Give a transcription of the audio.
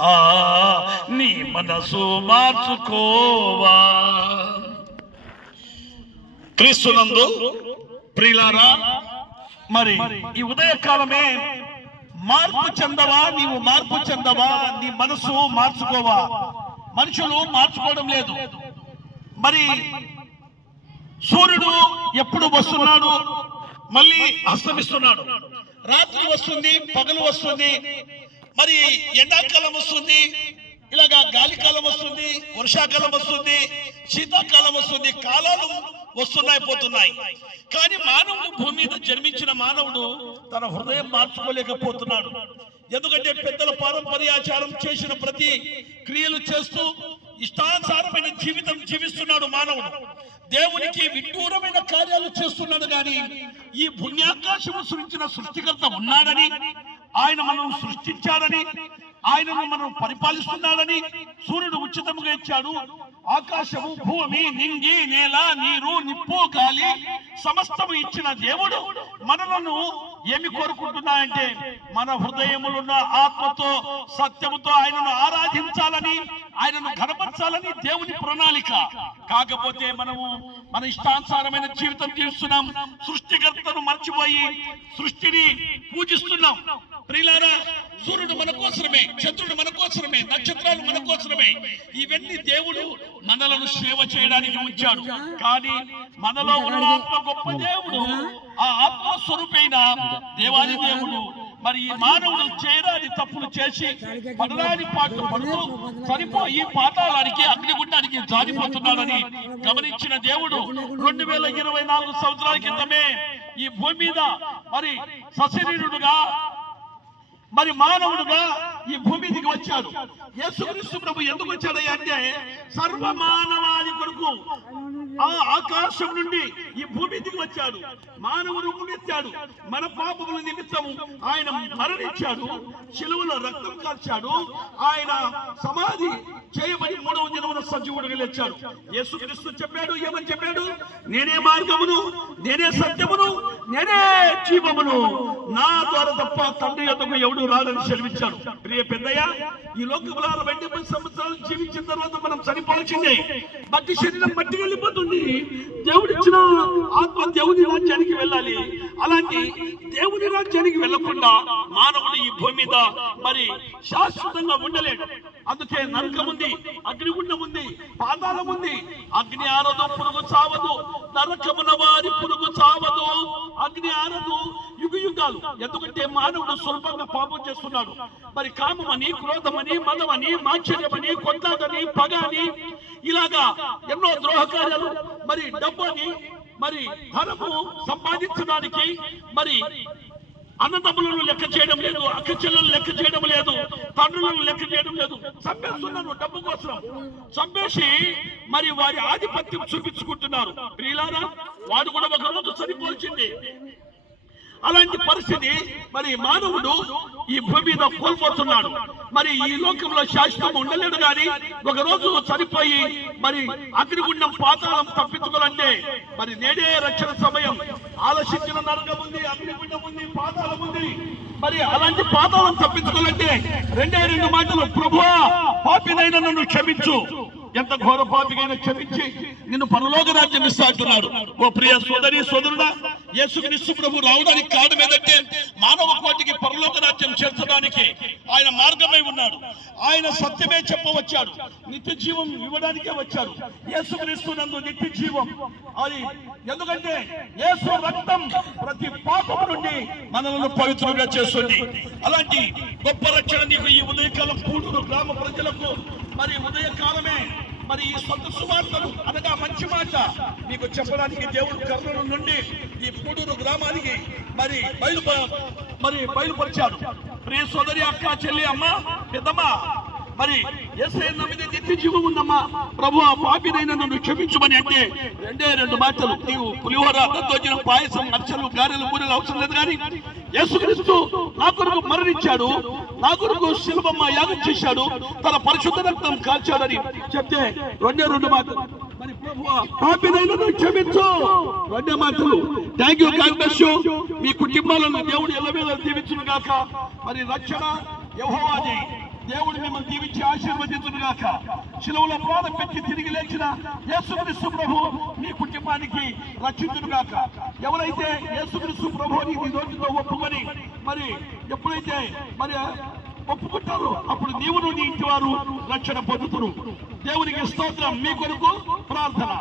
ఆ నీ మనసు మార్చుకోవా. క్రీస్తునందు ప్రియులారా మరి ఈ ఉదయకాలమే మార్పు చెందవా నీవు మార్పు చెందవా నీ మనసు మార్చుకోవా? మనుషులు మార్చుకోవడం లేదు. మరి సూర్యుడు ఎప్పుడు వస్తున్నాడు? మళ్ళీ అస్తమిస్తున్నాడు. రాత్రి వస్తుంది పగలు వస్తుంది. మరి ఎండాకాలం వస్తుంది ఇలాగా గాలికాలం వస్తుంది వర్షాకాలం వస్తుంది శీతాకాలం వస్తుంది కాలాలు వస్తున్నాయి పోతున్నాయి. కానీ మానవుడు భూమి మీద జన్మించిన మానవుడు తన హృదయం మార్చుకోలేకపోతున్నాడు. ఎందుకంటే పెద్దల పారంపర్యాచారం చేసిన ప్రతి క్రియలు చేస్తూ ఇష్టానుసారమైన జీవితం జీవిస్తున్నాడు మానవుడు. దేవునికి విడ్డూరమైన కార్యాలు చేస్తున్నాడు కానీ ఈ భూమ్యాకాశము సృష్టించిన సృష్టికర్త ఉన్నాడని ఆయన మనం సృష్టించాడని ఆయనను మనం పరిపాలిస్తున్నాడని సూర్యుడు ఉచితముగా ఇచ్చాడు. ఆకాశము భూమి నింగి నేల నీరు నిప్పు గాలి సమస్తము ఇచ్చిన దేవుడు మనలను ఏమి కోరుకుంటున్నాయంటే మన హృదయములున్న ఆత్మతో సత్యముతో ఆయనను ఆరాధించాలని ఆయనను ఘనపరచాలని దేవుని ప్రణాళిక. కాకపోతే మనము మన ఇష్టానుసారమైన జీవితం జీవిస్తున్నాం సృష్టికర్తను మర్చిపోయి సృష్టిని పూజిస్తున్నాం. ప్రియులారా సూర్యుడు మన కోసమే చంద్రుడు మన కోసమే నక్షత్రాలు మన కోసమే. ఇవన్నీ దేవుడు మనలను సేవ చేయడానికి ఉంచాడు. కానీ మనలో ఉన్న ఆత్మ గొప్ప దేవుడు. ఆ? ఆత్మ స్వరూపైన దేవాది దేవుడు. మరి ఈ మానవుడు చేయరాని తప్పులు చేసి పడరాని పాటలు పడుతూ చనిపోయి పాతాళానికి అగ్నిగుండానికి జారిపోతున్నాడని గమనించిన దేవుడు రెండు వేల ఇరవై నాలుగు సంవత్సరాల క్రితమే ఈ భూమి మీద మరి సశరీరుడుగా మరి మానవుడుగా ఈ భూమి దిగి వచ్చాడు. యేసుక్రీస్తు ప్రభు ఎందుకు వచ్చాడయ్యా అంటే సర్వ మానవాళి కొరకు ఆ ఆకాశం నుండి ఈ భూమి దిగి వచ్చాడు. మానవ రూపునెత్తాడు మన పాపముల నిమిత్తము ఆయన మరణించాడు. శిలువలో రక్తం కార్చాడు ఆయన సమాధి చేయబడి మూడవ దినమున సజీవుడుగా లేచాడు యేసుక్రీస్తు చెప్పాడు ఏమని చెప్పాడు? నేనే మార్గమును నేనే సత్యమును నేనే జీవమును. నా ద్వారా తప్ప తండ్రి యొద్దకు ఎవడు రాడని సెలవిచ్చాడు. అయ్యే పెద్దయ్య ఈ లోకంలో అరవై డెబ్బై సంవత్సరాలు జీవించిన తర్వాత మనం చనిపోవాల్సిందే. మట్టి శరీరం మట్టి వెళ్ళిపోతుంది. దేవుడిచ్చిన ఆత్మ దేవుని రాజ్యానికి వెళ్ళాలి. అలాంటి దేవుని రాజ్యానికి వెళ్ళకుండా మానవుడు ఈ భూమి మీద మరి శాశ్వతంగా ఉండలేడు. అందుకే నరకం ఉంది అగ్నిగుండం ఉంది పాతాళం ఉంది. అగ్ని ఆరదు పురుగు చావదు. నరకమున వారి పురుగు చావదు. అగ్ని ఆరదు. యుగ యుగాలు. ఎందుకంటే మానవుడు స్వల్ప చేస్తున్నాడు మరి కామమని క్రోధమని మదమని మాంచర్యమని కొట్లాటని పగ అని ఇలాగా ఎన్నో ద్రోహకార్యాలు మరి డబ్బు అని మరి ధనము సంపాదించడానికి మరి అన్నదమ్ములను లెక్క చేయడం లేదు అక్క చెల్లెలు లెక్క చేయడం లేదు తండ్రులను లెక్క చేయడం లేదు. చంపేస్తున్నాను డబ్బు కోసం. చంపేసి మరి వారి ఆధిపత్యం చూపించుకుంటున్నారు. ప్రియులారా వాడు కూడా ఒక రోజు సరిపోల్చింది అలాంటి పరిస్థితి మరి మానవుడు ఈ భూమి మీద కోల్పోతున్నాడు. మరి ఈ లోకంలో శాశ్వతం ఉండలేడు కానీ ఒక రోజు చనిపోయి మరి అగ్నిగుండం పాతాళం తప్పించుకోవాలంటే మరి నేడే రక్షణ సమయం. ఆలోచించిన నరకం ఉంది అగ్నిగుండం ఉంది పాతాళం ఉంది. మరి అలాంటి పాతాళం తప్పించుకోవాలంటే రెండే రెండు మాటలు. ప్రభువా పాపినైనా నన్ను క్షమించు. ఎంత ఘోర పాపికైనా క్షమించి నిన్ను పరలోక రాజ్యం ఇస్తా అంటున్నాడు. ఓ ప్రియ సోదరి సోదరుడా యేసుక్రీస్తు ప్రభు రావడానికి కారణం ఏదంటే మానవ కోటికి పరలోక రాజ్యం చేర్చడానికి ఆయన మార్గమై ఉన్నాడు. ఆయన సత్యమే చెప్పవచ్చాడు. నిత్య జీవం ఇవ్వడానికే వచ్చాడు. యేసుక్రీస్తు నందు నిత్య జీవం అది ఎందుకంటే యేసు రక్తం ప్రతి పాపం నుండి మనలను పవిత్రంగా చేస్తుంది. అలాంటి గొప్ప రక్షణ నీకు ఈ ఉదయకాలం కూడు గ్రామ ప్రజలకు. మరి ఉదయకాలమే మరి ఈ సొంత సువార్తను అనగా మంచి మాట మీకు చెప్పడానికి దేవుడు కర్నూలు నుండి ఈ పూడూరు గ్రామానికి మరి బయలు మరి బయలుపరిచాడు. ప్రియ సోదరి అక్క చెల్లి అమ్మ పెద్దమ్మా మరి ఎస్ఐ నమ్మిది నిత్య జీవం ఉందమ్మా. ప్రభు ఆ పాపినైనా నన్ను క్షమించమని అంటే రెండే రెండు మాటలు. నీవు పులిహోర దద్దోజనం పాయసం అర్చలు గారెలు బూరెలు అవసరం లేదు కానీ యేసుక్రీస్తు నా కొరకు మరణించాడు నా కొరకు శిల్వమ్మ యాగం చేశాడు తన పరిశుద్ధ రక్తం కాల్చాడని చెప్తే రెండే రెండు మాటలు. మరి క్షమించు. రెండే మాటలు. థ్యాంక్ యూ గాడ్ మీ కుటుంబాలను దేవుడు ఎల్లవేళ దీవించును గాక. మరి రక్షణ యహోవాది దేవుడు ఆశీర్వదించును గాక శిలువలో ప్రాణం పెట్టి తిరిగి లేచిన యేసుక్రీస్తు ప్రభు మీ కుటుంబానికి రక్షించును గాక ఎవరైతే యేసుక్రీస్తు ప్రభుని ఈ రోజుతో ఒప్పుకొని మరి ఎప్పుడైతే మరి ఒప్పుకుంటారు అప్పుడు నీవును నీ ఇంటి వారు రక్షణ పొందుతురు. దేవునికి స్తోత్రం. మీ కొరకు ప్రార్థన.